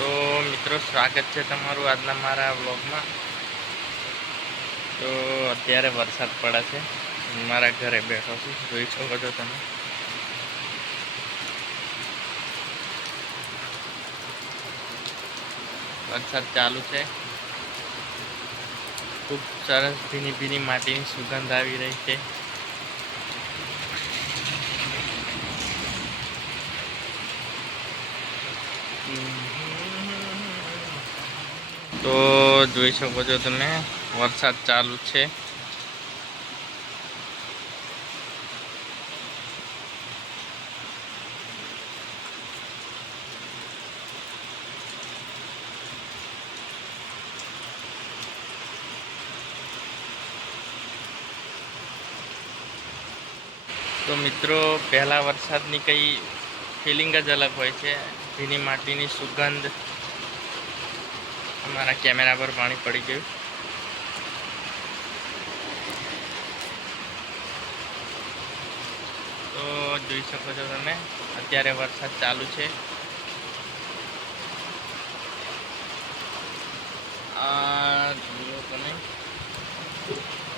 તો મિત્રો સ્વાગત છે તમારું આજના મારા વ્લોગમાં। તો અત્યારે વરસાદ પડે છે, મારા ઘરે બેઠો છું, જોઈ શકો છો તમે। વરસાદ ચાલુ છે, ખૂબ સરસ ભીની ભીની માટીની સુગંધ આવી રહી છે। તો જોઈ શકો છો તમે, વરસાદ ચાલુ છે। તો મિત્રો પહેલા વરસાદની કઈ ફિલિંગ જ અલગ હોય છે। ભીની માટીની સુગંધ। અમારા કેમેરા પર પાણી પડી ગયું। તો જોઈ શકો છો તમે, અત્યારે વરસાદ ચાલુ છે। જુઓ તમે,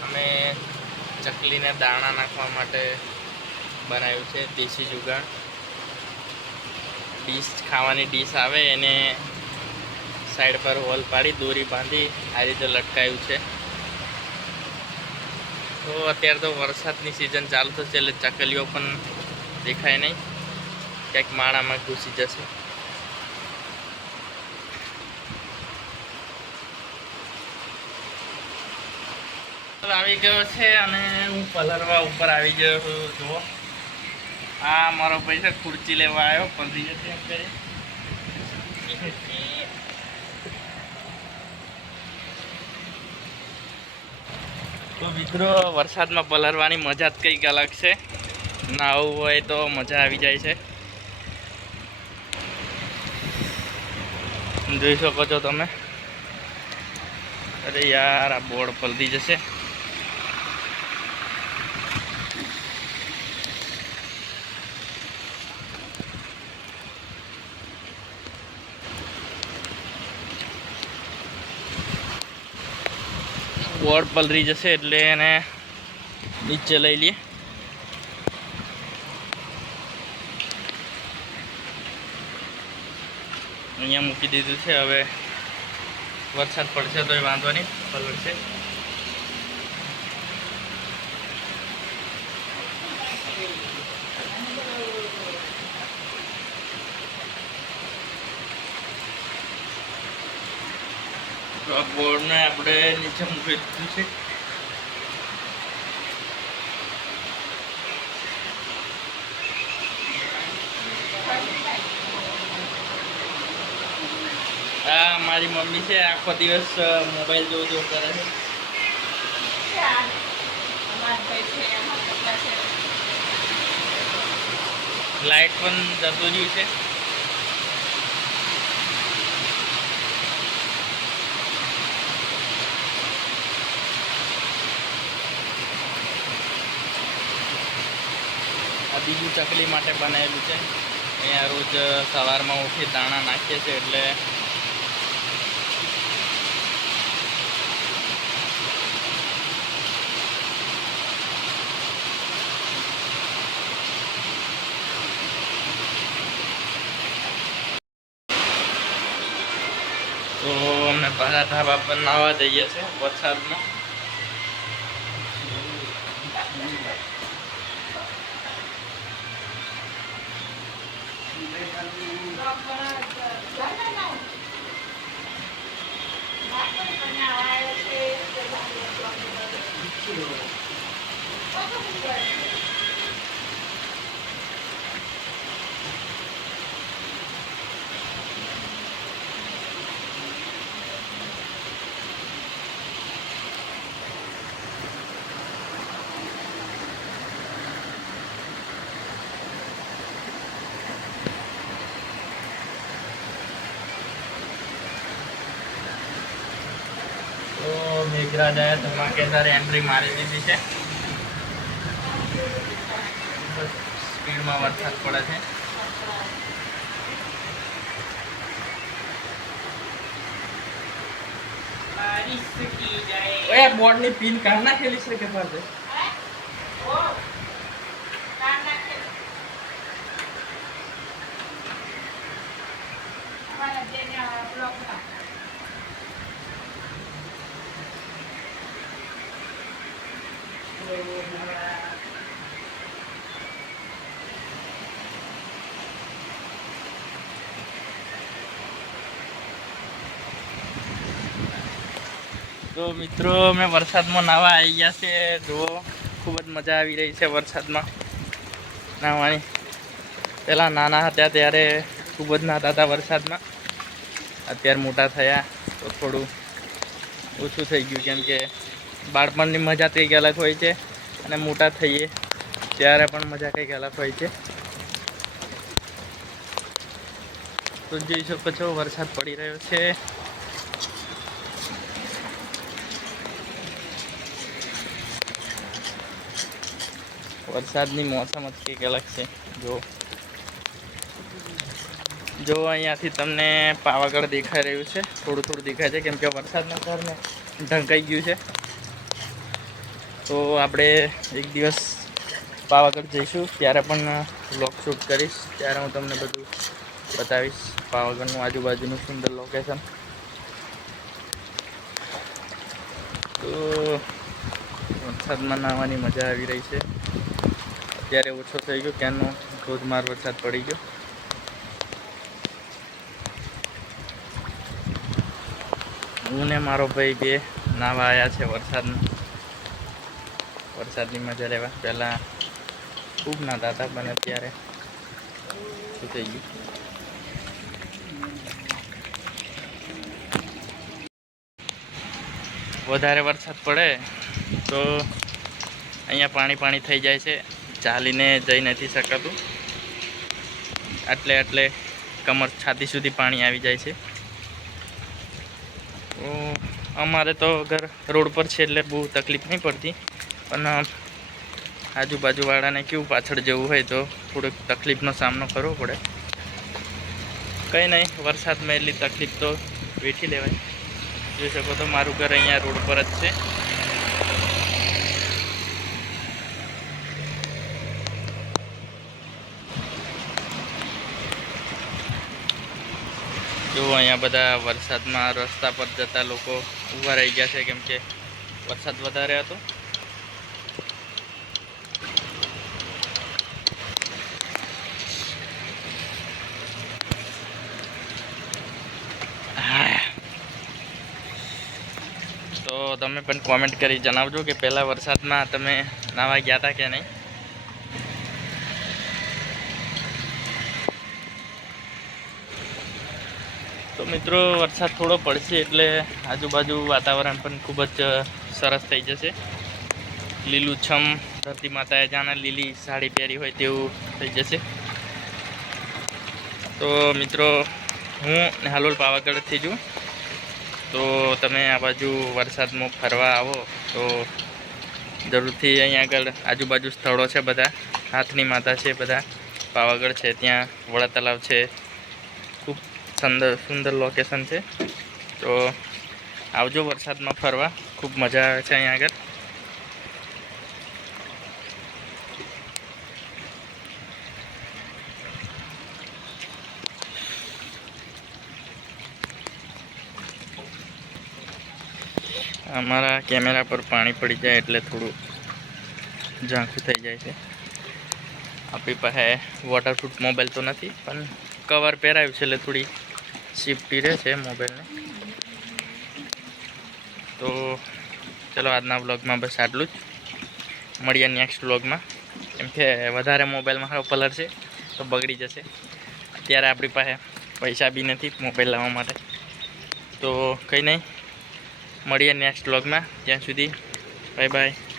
અમે ચકલીને દાણા નાખવા માટે બનાવ્યું છે દેશી જુગાડ। ડીશ, ખાવાની ડીશ આવે એને સાઈડ પર હોલ પાડી દોરી બાંધી આ રીતે લટકાયું છે। તો અત્યારે તો વરસાદની સિઝન ચાલુ થશે એટલે ચકલીઓ પણ દેખાય નહીં, ક્યાંક માળામાં ઘૂસી જશે। આવી ગયો છે અને હું પલરવા ઉપર આવી ગયો છું। જુઓ, આ મારો ભાઈ છે, ખુરચી લેવા આવ્યો, પલરી જશે એમ કરી। તો મિત્રો વરસાદમાં પલરવાની મજા જ કંઈક અલગ છે, નાવું હોય તો મજા આવી જાય છે। જોઈ શકો છો તમે। અરે યાર, આ બોર્ડ પલટી જશે। બોર્ડ પલરી જશે એટલે એને નીચે લઈ લઈએ। અહીંયા મૂકી દીધું છે, હવે વરસાદ પડશે તો એ વાંધો નહીં, પલળશે। તો આ બોર્ડને આપણે નીચે મૂકી દીધું છે। આ મારી મમ્મી છે, આખો દિવસ મોબાઈલ જોવું કરે છે। લાઈટ પણ જતું રહ્યું છે। આ બીજું ચકલી માટે બનાવેલું છે। અહીંયા રોજ સવારમાં ઉઠી દાણા નાખીએ છીએ એટલે તો અમે બધા ધાબા પર નાહવા જઈએ છીએ વરસાદમાં। મેઘરાજાએ ધમાકેદાર એન્ટ્રી મારી દીધી છે। સ્પીડમાં વરસાદ પડે છે। ओए बोर्ड ની પિન કાઢ નાખેલી છે કે પાસે तो मित्रों मैं वरसाद में नावा आई गया से जो खूब ज मजा આવી રહી છે વરસાદમાં નાવાની પહેલા નાના હતા ત્યારે ખૂબ જ નાતા હતા વરસાદમાં અત્યારે મોટા થયા તો થોડું ઓછું થઈ ગયું કેમ કે બાળપણની મજા કંઈક અલગ હોય છે અને મોટા થઈએ ત્યારે પણ મજા કંઈક અલગ હોય છે તો જોઈ શકો છો વરસાદ પડી રહ્યો છે વરસાદની મોસમ જ કંઈક અલગ છે જો અહીંયાથી તમને પાવાગઢ દેખાઈ રહ્યું છે થોડું થોડું દેખાય છે કેમ કે વરસાદના કારણે ઢંકાઈ ગયું છે તો આપણે એક દિવસ પાવાગઢ જઈશું ત્યારે પણ વ્લોગ શૂટ કરીશ ત્યારે હું તમને બધું બતાવીશ પાવાગઢનું આજુબાજુનું સુંદર લોકેશન તો વરસાદમાં નાહવાની મજા આવી રહી છે અત્યારે ઓછો થઈ ગયો ક્યાંનો ધોધમાર વરસાદ પડી ગયો હું ને મારો ભાઈ બે નાવા આવ્યા છે વરસાદની મજા લેવા પહેલાં ખૂબ નાતા હતા પણ અત્યારે શું થઈ ગયું વધારે વરસાદ પડે તો અહીંયા પાણી થઈ જાય છે ચાલીને જઈ નથી શકાતું એટલે કમર છાતી સુધી પાણી આવી જાય છે અમારે તો ઘર રોડ પર છે એટલે બહુ તકલીફ નહીં પડતી પણ આજુબાજુવાળાને કેવું પાછળ જવું હોય તો થોડુંક તકલીફનો સામનો કરવો પડે કંઈ નહીં વરસાદમાં એટલી તકલીફ તો વેઠી લેવાય જોઈ શકો તો મારું ઘર અહીંયા રોડ પર જ છે જો અહીંયા બધા વરસાદમાં રસ્તા પર જતા લોકો ઊભા રહી ગયા છે કેમ કે વરસાદ વધારે હતો તો તમે પણ કોમેન્ટ કરી જણાવજો કે પહેલા વરસાદમાં તમે નાવા ગયા હતા કે નહીં તો મિત્રો વરસાદ થોડો પડશે એટલે આજુબાજુ વાતાવરણ પણ ખૂબ જ સરસ થઈ જશે લીલુંછમ ધરતી માતાએ જાણે લીલી સાડી પહેરી હોય તેવું થઈ જશે તો મિત્રો હું હાલોલ પાવાગઢથી છું તો તમે આ બાજુ વરસાદમાં ફરવા આવો તો જરૂરથી અહીંયા આગળ આજુબાજુ સ્થળો છે બધા હાથની માતા છે બધા પાવાગઢ છે ત્યાં વડા તલાવ છે ખૂબ સુંદર લોકેશન છે તો આવજો વરસાદમાં ફરવા ખૂબ મજા આવે છે અહીંયા આગળ અમારા કેમેરા પર પાણી પડી જાય એટલે થોડું ઝાંખું થઈ જાય છે આપણી પાસે વોટરપ્રૂફ મોબાઈલ તો નથી પણ કવર પહેરાવ્યું છે એટલે થોડી સેફટી રહે છે મોબાઈલને તો ચલો આજના વ્લોગમાં બસ આટલું જ મળીએ નેક્સ્ટ વ્લોગમાં કેમ કે વધારે મોબાઈલમાં સારો કલર છે તો બગડી જશે અત્યારે આપણી પાસે પૈસા બી નથી મોબાઈલ લાવવા માટે તો કંઈ નહીં મળીએ નેક્સ્ટ વ્લોગમાં ત્યાં સુધી બાય બાય